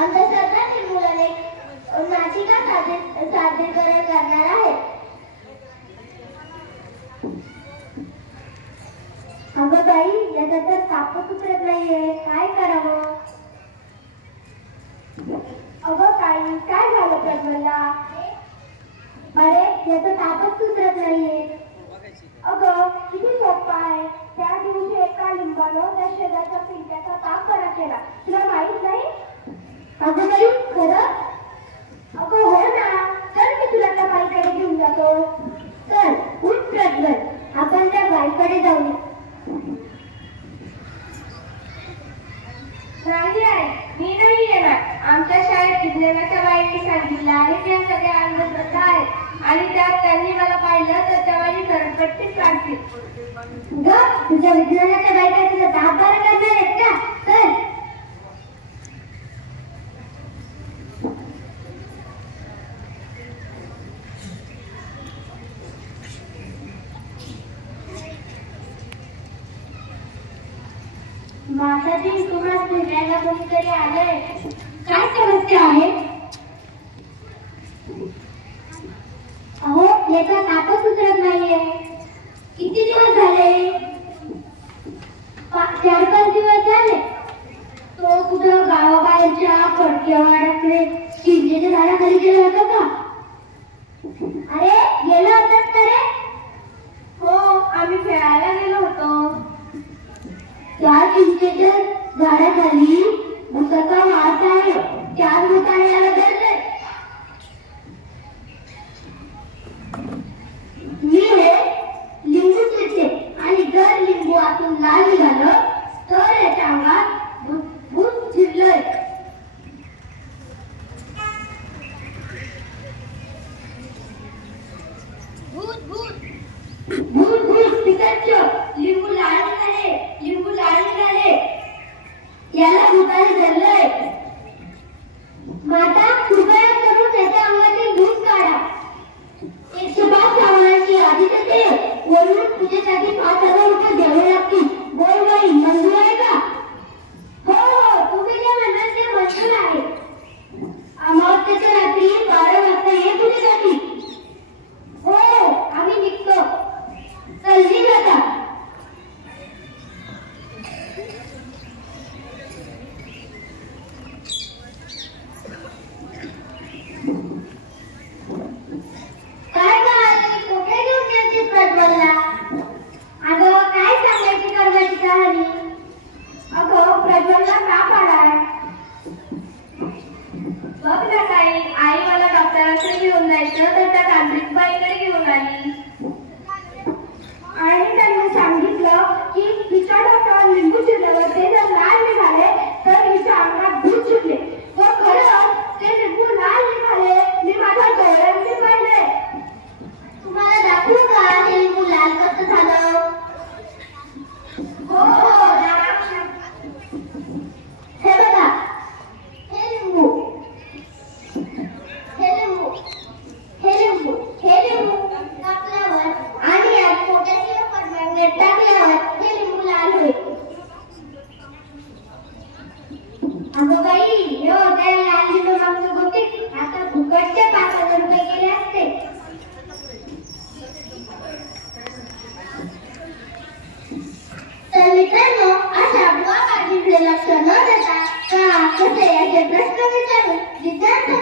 अंधश्रद्धा निर्मूलने नाटिका सादरीकरण करणार आहे। अगं बाई, याचा तर तापच उतरत नाहीये, काय करावं? अगं ताई, काय झालं प्रज्वलला? अरे, याचा तापच उतरत नाहीये। अगं किती सोपं आहे, त्या दिवशी एका लिंबानं त्या शेजारच्या पिंट्याचा ताप बरा केला, तुला माहित नाही? अगं बाई, खरं? अगं हो ना, चल मी तुला त्या बाईकडे घेऊन जातो। चल उठ प्रज्वल, आपण त्या बाईकडे जाऊ। नाही आहे, मी नाही येणार। आमच्या शाळेत विज्ञानाच्या बाईंनी सांगितलं आहे त्या सगळ्या अंधश्रद्धा आहेत आणि त्यात त्यांनी मला पाहिलं तर त्या बाई सरपट्टीच काढतील। ग, तुझ्या विज्ञानाच्या बाईका तुझा ताप बरा करणार आहेत का? चल। माताजी, तुम्हाला फिरायला कोणीतरी आलंय, काय समस्या आहे? अहो, याचा तापच उतरत नाहीये, किती दिवस झाले? 4-5 दिवस झाले। तो कुठं गावाबाहेरच्या फडकेवाड्याकडे चिंचेच्या झाडाखाली गेला होता का? अरे, गेला होतात का रे? हो, आम्ही खेळायला गेलो होतो। त्या चिंचेच्या झाडाखाली भुताचा वास आहे, त्याच भुताने याला धरले। मी हे लिंबू चिरते आणि जर लिंबू आतून लाल निघालं तर याच्या अंगात भूत शिरलंय। भूत भूत भूत भूत पिकाचं, लिंबू लाल निघाले, लिंबू लाल निघाले, याला भूताने धरलंय। माता, कृपया करून त्याच्या अंगातील भूत काढा। 105 सावळांची आधी देते, वरून पूजेसाठी 5,000 रुपये द्यावे लागतील। बोल बाई, मंजूर आहे का? हो हो, तुम्ही जे म्हणाल ते मंजूर आहे। अमावस्येच्या रात्री 12 वाजता ये पूजेसाठी। हो, आम्ही निघतो। चल निघ आता। लक्ष न देता का कसे याचे प्रश्न विचारून विद्यार्थ्यांना